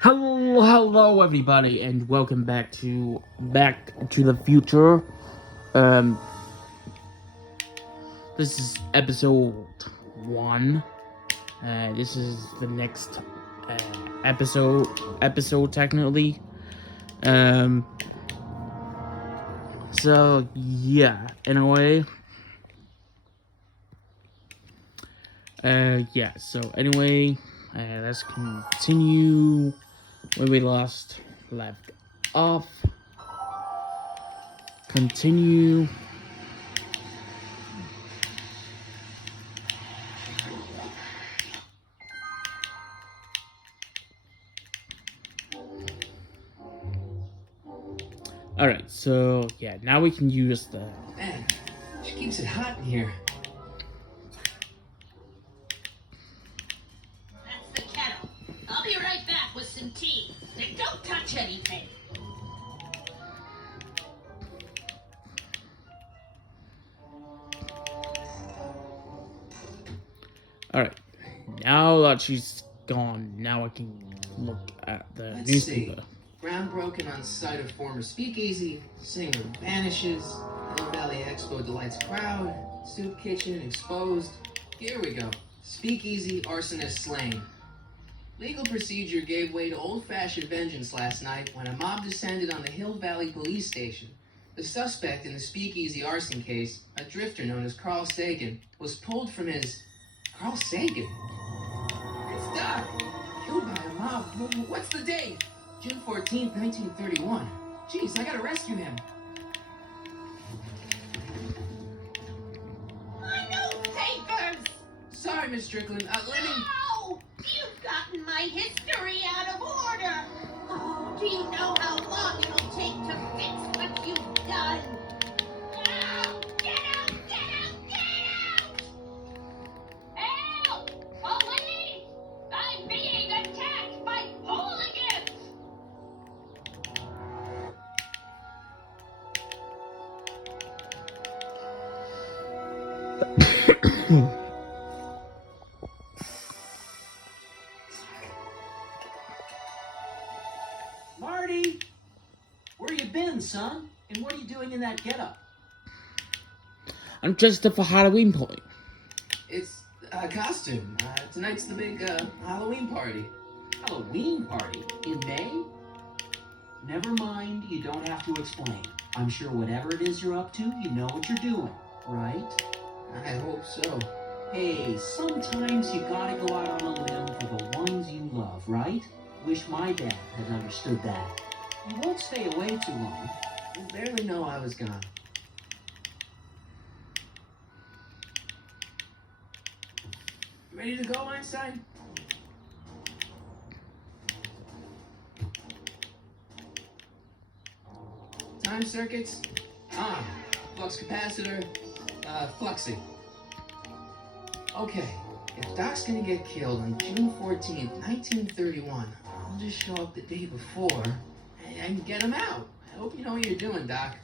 Hello, everybody, and welcome back to the Future. Um, this is episode 1. This is the next episode technically. So yeah, in a way. So anyway, let's continue where we left off. Continue. Alright, so yeah, now we can use the... Man, she keeps it hot in here. That's the kettle. I'll be right back with some tea. Now don't touch anything. Alright, now that she's gone, now I can look at the newspaper. Ground broken on site of former speakeasy. Singer vanishes. Hill Valley Expo delights crowd. Soup kitchen exposed. Here we go. Speakeasy arsonist slain. Legal procedure gave way to old-fashioned vengeance last night when a mob descended on the Hill Valley police station. The suspect in the speakeasy arson case, a drifter known as Carl Sagan, was pulled from his... Carl Sagan? It's Doc! Killed by a mob. What's the date? June 14th, 1931. Jeez, I gotta rescue him. My newspapers! Sorry, Miss Strickland. Let me... No! You've gotten my history out of order! Oh, do you know how long it'll take to fix what you've done? Now, get out! Get out! Get out! Help! Police! I'm being attacked by hooligans! Marty! Where you been, son? And what are you doing in that getup? I'm dressed up for Halloween party. It's a costume. Tonight's the big Halloween party. Halloween party? In May? Never mind, you don't have to explain. I'm sure whatever it is you're up to, you know what you're doing, right? I hope so. Hey, sometimes you gotta go out on a limb for the ones you love, right? Wish my dad had understood that. You won't stay away too long. You barely know I was gone. Ready to go, Einstein? Time circuits? On. Flux capacitor? Fluxing. Okay, if Doc's gonna get killed on June 14th, 1931, I'll just show up the day before and get him out. I hope you know what you're doing, Doc.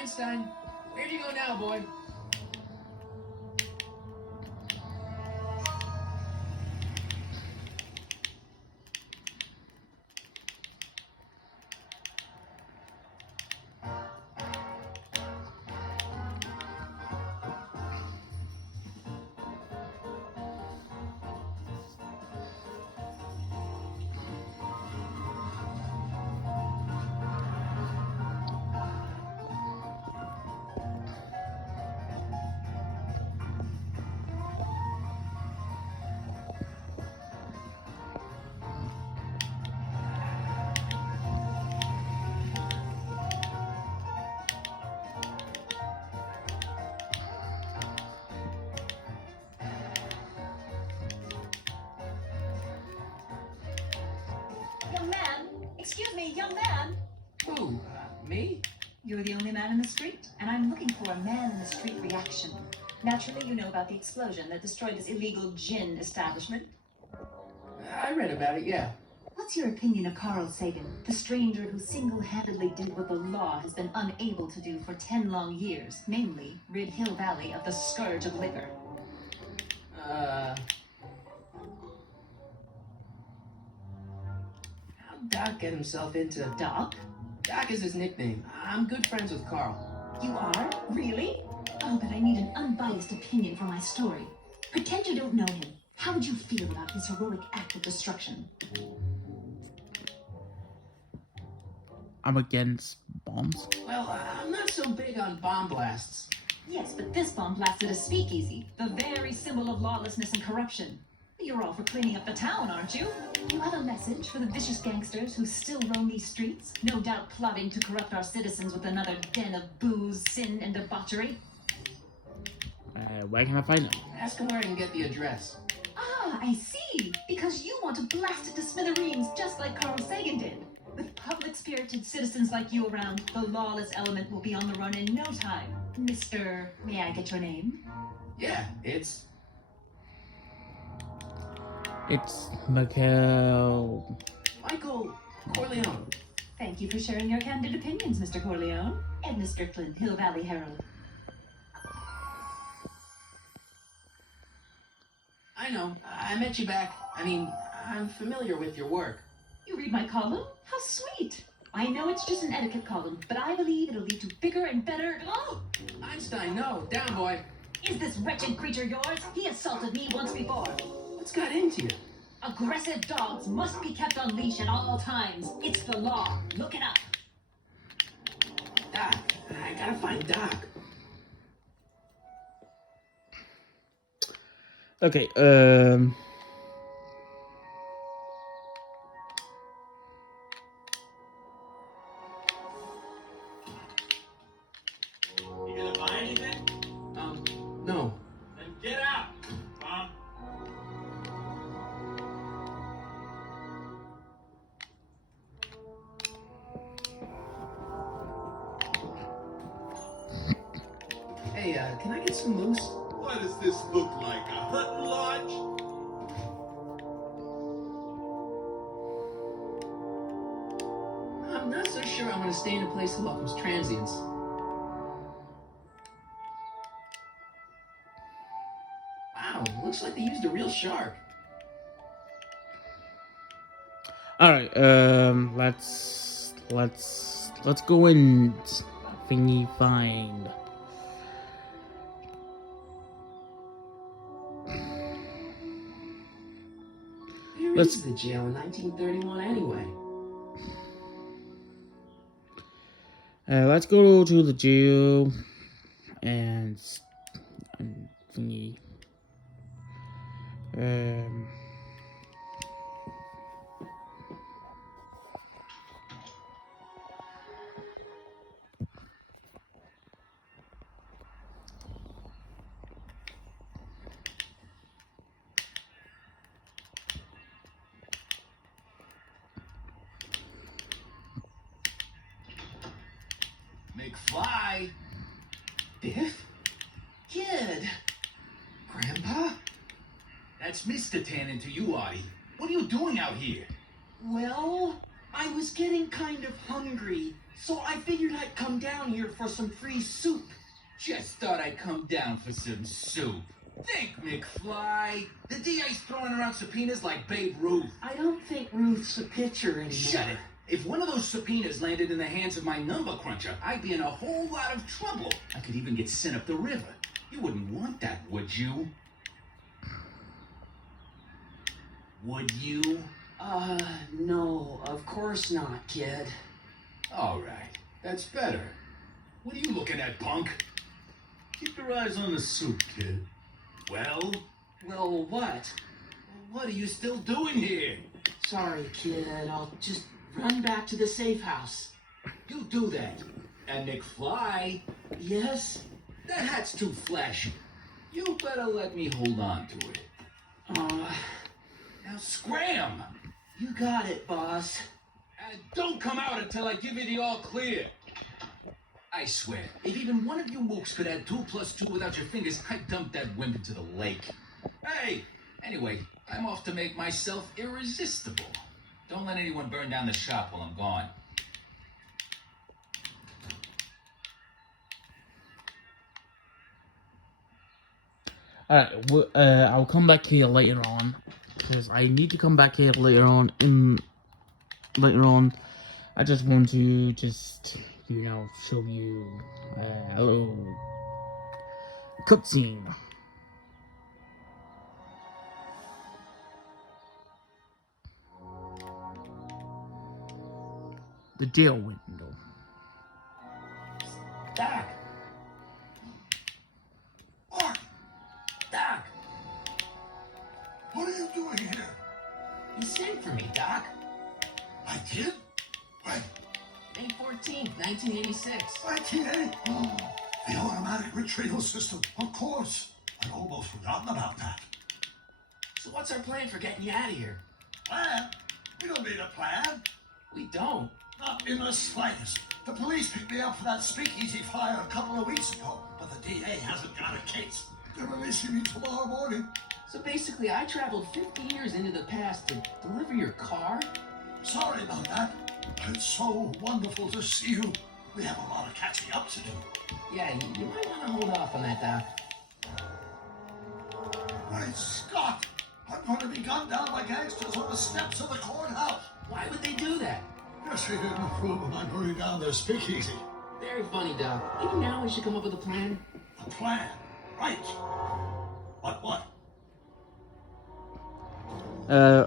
Einstein, where do you go now, boy? Young man, excuse me, young man. Who? Me? You're the only man in the street, and I'm looking for a man in the street reaction. Naturally, you know about the explosion that destroyed this illegal gin establishment. I read about it, yeah. What's your opinion of Carl Sagan, the stranger who single-handedly did what the law has been unable to do for 10 long years, namely, rid Hill Valley of the scourge of liquor? How'd Doc get himself into... Doc? Doc is his nickname. I'm good friends with Carl. You are? Really? Oh, but I need an unbiased opinion for my story. Pretend you don't know him. How would you feel about his heroic act of destruction? I'm against bombs. Well, I'm not so big on bomb blasts. Yes, but this bomb blasted a speakeasy, the very symbol of lawlessness and corruption. You're all for cleaning up the town, aren't you? You have a message for the vicious gangsters who still roam these streets, no doubt plotting to corrupt our citizens with another den of booze, sin, and debauchery? Where can I find them? Ask him where I can get the address. Ah, I see. Because you want to blast it to smithereens just like Carl Sagan did. With public-spirited citizens like you around, the lawless element will be on the run in no time. Mr. May I get your name? Yeah, it's... It's Michael. Michael Corleone. Thank you for sharing your candid opinions, Mr. Corleone. Edna Strickland, Hill Valley Herald. I know. I met you back. I mean, I'm familiar with your work. You read my column? How sweet. I know it's just an etiquette column, but I believe it'll lead to bigger and better... Oh! Einstein, no. Down, boy. Is this wretched creature yours? He assaulted me once before. What's got into you? Aggressive dogs must be kept on leash at all times. It's the law. Look it up. Doc. I gotta find Doc. Okay, You gonna buy anything? No. Then get out, Mom. Hey, can I get some moose? What does this look like? A hunting lodge? I'm not so sure I want to stay in a place that welcomes transients. Wow, looks like they used a real shark. all right. Let's go and thingy find. Where Let's- is the jail in 1931 anyway? Let's go to the jail and thingy. McFly? Biff? Kid? Grandpa? That's Mr. Tannen to you, Artie. What are you doing out here? Well, I was getting kind of hungry. So I figured I'd come down here for some free soup. Just thought I'd come down for some soup. Think, McFly. The DA's throwing around subpoenas like Babe Ruth. I don't think Ruth's a pitcher anymore. Shut it. If one of those subpoenas landed in the hands of my number cruncher, I'd be in a whole lot of trouble. I could even get sent up the river. You wouldn't want that, would you? Would you? No, of course not, kid. All right. That's better. What are you looking at, punk? Keep your eyes on the soup, kid. Well, Well, what? what are you still doing here? Sorry, kid. I'll just run back to the safe house. You do that. And McFly, Yes? that hat's too flashy. You better let me hold on to it. Now scram! You got it, boss. And don't come out until I give you the all clear. I swear, if even one of you mooks could add 2 plus 2 without your fingers, I'd dump that wimp into the lake. Hey! Anyway, I'm off to make myself irresistible. Don't let anyone burn down the shop while I'm gone. Alright, I'll come back here later on, because I need to come back here later on. I just want to show you a little cutscene. The jail window. Doc! Mark, Doc! what are you doing here? You sent for me, Doc. I did? When? May 14th, 1986. 1980? The automatic retrieval system, of course. I'd almost forgotten about that. So what's our plan for getting you out of here? Plan? We don't need a plan. We don't. Not in the slightest. The police picked me up for that speakeasy fire a couple of weeks ago, but the DA hasn't got a case. They're releasing me tomorrow morning. So basically, I traveled 50 years into the past to deliver your car? Sorry about that. It's so wonderful to see you. We have a lot of catching up to do. Yeah, you might want to hold off on that, Doc. Great Scott! I'm going to be gunned down by gangsters on the steps of the courthouse. Why would they do that? Guess they didn't approve of my burning down their speakeasy. Very funny, Doc. Maybe now we should come up with a plan. A plan? Right. But what?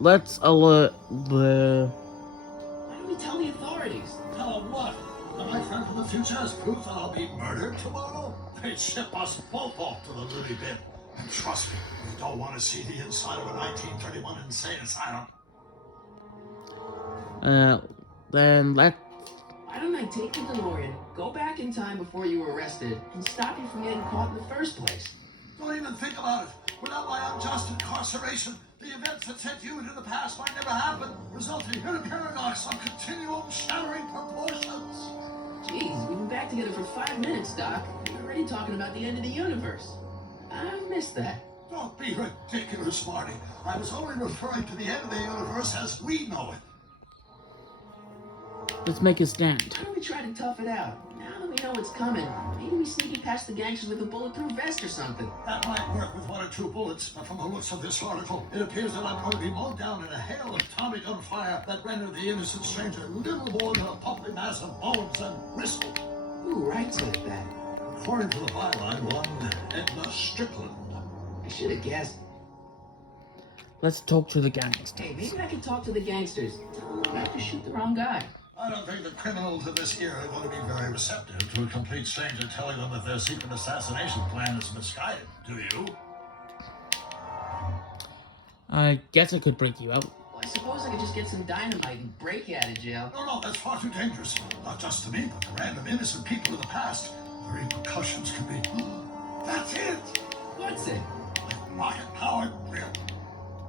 Let's alert the... Why don't we tell the authorities? Tell them what? That my friend from the future has proof that I'll be murdered tomorrow? They'd ship us both off to the loony bin. And trust me, we don't want to see the inside of a 1931 insane asylum. Then let's... Why don't I take the DeLorean, go back in time before you were arrested, and stop you from getting caught in the first place? Don't even think about it. Without my unjust incarceration, the events that sent you into the past might never happen, resulting in a paradox of continuum shattering proportions. Jeez, we've been back together for 5 minutes, Doc. You're already talking about the end of the universe. I missed that. Don't be ridiculous, Marty. I was only referring to the end of the universe as we know it. Let's make a stand. Why don't we try to tough it out? Now that we know what's coming, maybe we sneak it past the gangsters with a bulletproof vest or something. That might work with 1 or 2 bullets, but from the looks of this article, it appears that I'm going to be mowed down in a hail of Tommy gun fire that rendered the innocent stranger little more than a pumping mass of bones and gristle. Who writes like that? According to the byline, one Edna Strickland. I should have guessed. Let's talk to the gangsters. Hey, maybe I can talk to the gangsters. Tell them not to shoot the wrong guy. I don't think the criminals of this era are going to be very receptive to a complete stranger telling them that their secret assassination plan is misguided. Do you? I guess I could break you out. Well, I suppose I could just get some dynamite and break you out of jail. No, that's far too dangerous. Not just to me, but to random innocent people in the past. The repercussions could be... That's it! What's it? Rocket-powered drill.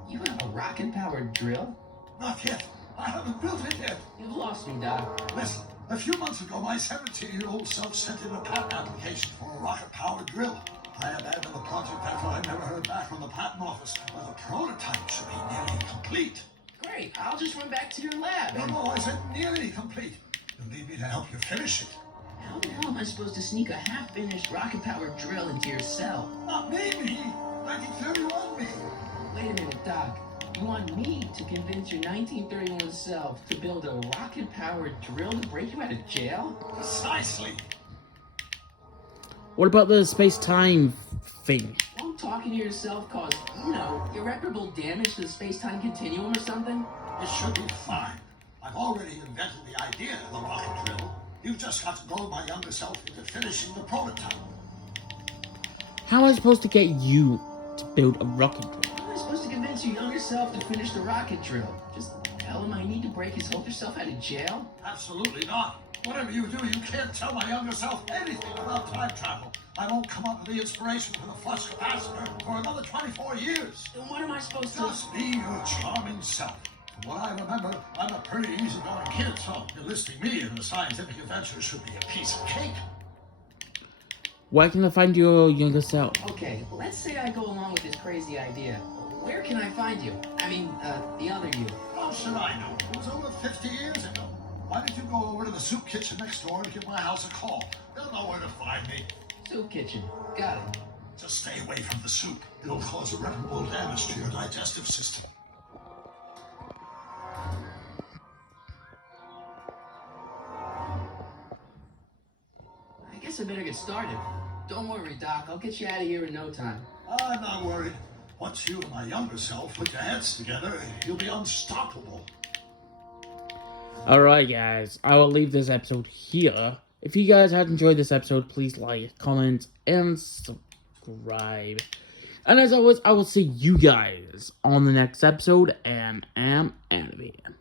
You have a rocket-powered drill? Not yet. I haven't built it yet. You've lost me, Doc. Listen, a few months ago, my 17-year-old self sent in a patent application for a rocket-powered drill. I abandoned the project after I never heard back from the patent office, but the prototype should be nearly complete. Great, I'll just run back to your lab. No, I said nearly complete. You need me to help you finish it. How the hell am I supposed to sneak a half-finished rocket-powered drill into your cell? Not me. 1931 me. Wait a minute, Doc. You want me to convince your 1931 self to build a rocket-powered drill to break you out of jail? Precisely. What about the space-time thing? Won't talking to yourself cause, irreparable damage to the space-time continuum or something? It should be fine. I've already invented the idea of the rocket drill. You've just got to goad my younger self into finishing the prototype. How am I supposed to get you to build a rocket drill? How am I supposed to convince your younger self to finish the rocket drill? Just tell him I need to break his older self out of jail? Absolutely not. Whatever you do, you can't tell my younger self anything about time travel. I won't come up with the inspiration for the flux capacitor for another 24 years. Then what am I supposed to... Just be your charming self. From what I remember, I'm a pretty easygoing kid, so enlisting me in a scientific adventure should be a piece of cake. Where can I find your younger self? Okay, let's say I go along with this crazy idea. Where can I find you? I mean, the other you. How should I know? It was over 50 years ago. Why don't you go over to the soup kitchen next door and give my house a call? They'll know where to find me. Soup kitchen. Got it. Just stay away from the soup. It'll cause irreparable damage to your digestive system. I guess I better get started. Don't worry, Doc. I'll get you out of here in no time. I'm not worried. Once you and my younger self put your heads together, you'll be unstoppable. Alright guys, I will leave this episode here. If you guys had enjoyed this episode, please like, comment, and subscribe. And as always, I will see you guys on the next episode, and am out of here.